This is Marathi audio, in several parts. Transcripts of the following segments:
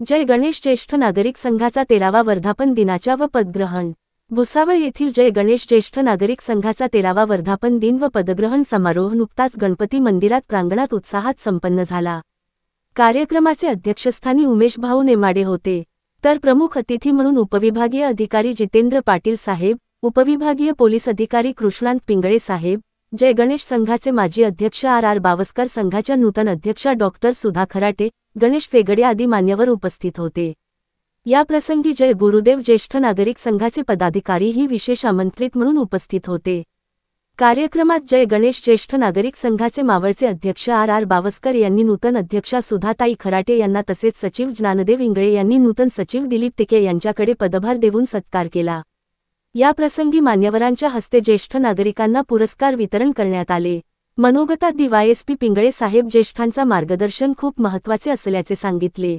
जय गणेश ज्येष्ठ नागरिक संघाचा 13वा वर्धापन दिनाच्या व पदग्रहण। भुसावळ येथील जय गणेश ज्येष्ठ नागरिक संघाचा 13वा वर्धापन दिन व पदग्रहण समारोह नुकताच गणपती मंदिरात प्रांगणात उत्साहात संपन्न झाला। कार्यक्रमाचे अध्यक्षस्थानी उमेश भाऊ नेमाडे होते, तर प्रमुख अतिथी म्हणून उपविभागीय अधिकारी जितेंद्र पाटील साहेब, उपविभागीय पोलीस अधिकारी कृष्णांत पिंगळे साहेब, जय गणेश संघाचे माजी अध्यक्ष आर बावस्कर, संघाच्या नूतन अध्यक्षा डॉक्टर सुधा खराटे, गणेश फेगडे आदी मान्यवर उपस्थित होते। या प्रसंगी जय गुरुदेव ज्येष्ठ नागरिक संघाचे पदाधिकारीही विशेष आमंत्रित म्हणून उपस्थित होते। कार्यक्रमात जय गणेश ज्येष्ठ नागरिक संघाचे मावळचे अध्यक्ष आर बावस्कर यांनी नूतन अध्यक्षा सुधाताई खराटे यांना तसेच सचिव ज्ञानदेव इंगळे यांनी नूतन सचिव दिलीप टिके यांच्याकडे पदभार देऊन सत्कार केला। या प्रसंगी मान्यवरांच्या हस्ते ज्येष्ठ नागरिकांना पुरस्कार वितरण करण्यात आले। मनोगतात डीवायएसपी पिंगळे साहेब ज्येष्ठांचा मार्गदर्शन खूप महत्त्वाचे असल्याचे सांगितले।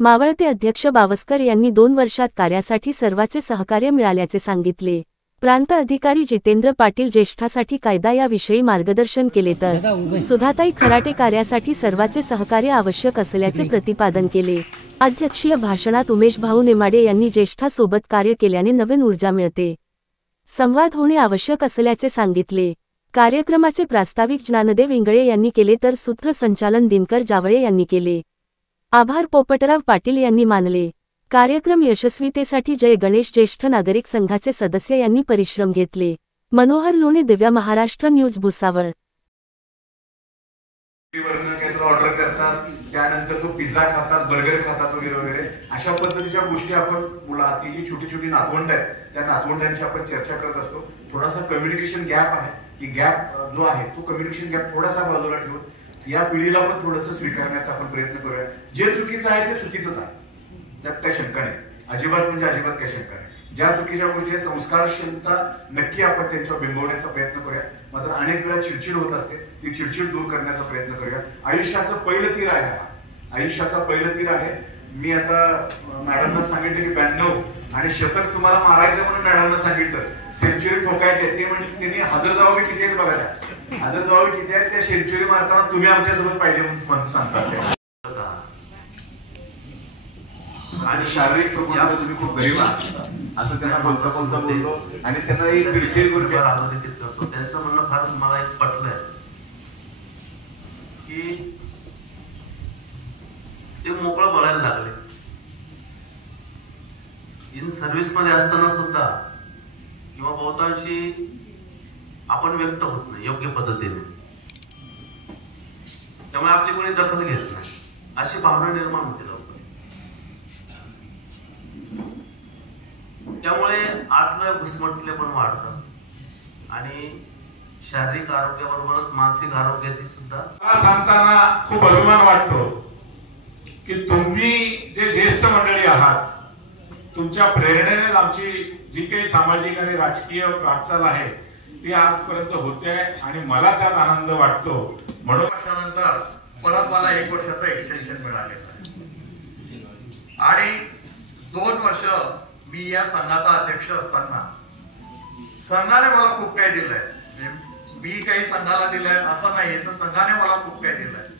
मावळते अध्यक्ष बावस्कर यांनी 2 वर्षात कार्यासाठी सर्वांचे सहकार्य मिळाल्याचे सांगितले। प्रांत अधिकारी जितेंद्र पाटील ज्येष्ठासाठी कायदा याविषयी मार्गदर्शन केले, तर सुधाताई खराटे कार्यासाठी सर्वांचे सहकार्य आवश्यक असल्याचे प्रतिपादन केले। अध्यक्षीय भाषणात उमेश भाऊ नेमाडे यांनी ज्येष्ठासोबत कार्य केल्याने नवीन ऊर्जा मिळते, संवाद होणे आवश्यक असल्याचे सांगितले। कार्यक्रमाचे प्रास्ताविक ज्ञानदेव इंगळे यांनी केले, तर सूत्रसंचालन दिनकर जावळे यांनी केले। आभार पोपटराव पाटील यांनी मानले। कार्यक्रम यशस्वीतेसाठी जय गणेश ज्येष्ठ नागरिक संघाचे सदस्य यांनी परिश्रम घेतले। मनोहर लोणे, दिव्या महाराष्ट्र न्यूज, भुसावळ। ऑर्डर करतात, त्यानंतर तो पिझ्झा खातात, बर्गर खातात वगैरे वगैरे अशा पद्धतीच्या गोष्टी आपण ती जी छोटी छोटी नातवंड आहेत त्या नातवंडांची आपण चर्चा करत असतो। थोडासा कम्युनिकेशन गॅप आहे, की गॅप जो आहे तो कम्युनिकेशन गॅप थोडासा बाजूला ठेवून या पिढीला पण थोडंसं स्वीकारण्याचा आपण प्रयत्न करूया। जे चुकीचं आहे ते चुकीचंच आहे, त्यात काही शंका नाही, अजिबात म्हणजे अजिबात काही शंका नाही। ज्या चुकीच्या गोष्टी संस्कारशीलता नक्की आपण त्यांच्यावर बिंबवण्याचा प्रयत्न करूया। मात्र अनेक वेळा चिडचिड होत असते, ती चिडचिड दूर करण्याचा प्रयत्न करूया। आयुष्याचं पहिलं तीर आहे, आयुष्याचा पहिलं तीर आहे। मी आता मॅडमना सांगितलं की 92 आणि शतक तुम्हाला मारायचं म्हणून मॅडमना सांगितलं, सेंचुरी ठोकायची ते म्हणजे त्यांनी हजर जबाबी किती आहेत बघा, हजर जबाबी किती आहेत, त्या सेंचुरी मारताना तुम्ही आमच्यासोबत पाहिजे म्हणून सांगतात। आणि शारीरिक प्रकृतीला तुम्ही खूप गरीब आहात असं त्यांना बोलता बोलता बोललो आणि त्यांना एक किरकिर करतो। त्यांचं म्हणणं फार मला एक पटलंय की ते मोकळं बोलायला लागले। इन सर्व्हिस मध्ये असताना सुद्धा किंवा बहुतांशी आपण व्यक्त होत नाही योग्य पद्धतीने, त्यामुळे आपली कोणी दखल घेत नाही अशी भावना निर्माण होते लवकर। त्यामुळे आतलं घुसमटले पण वाढतं आणि शारीरिक आरोग्याबरोबरच मानसिक आरोग्याची सुद्धा सांगताना खूप अभिमान वाटतो की तुम्ही जे ज्येष्ठ मंडळी आहात, तुमच्या प्रेरणेनेच आमची जी काही सामाजिक आणि राजकीय वाटचाल आहे ती आजपर्यंत होते आणि मला त्यात आनंद वाटतो। म्हणून वर्षानंतर परत मला 1 वर्षाचं एक्सटेन्शन मिळालेलं आहे आणि 2 वर्ष मी या संघाचा अध्यक्ष असताना संघाने मला खूप काही दिलंय। मी काही संघाला दिलंय असं नाही, तर संघाने मला खूप काही दिलंय।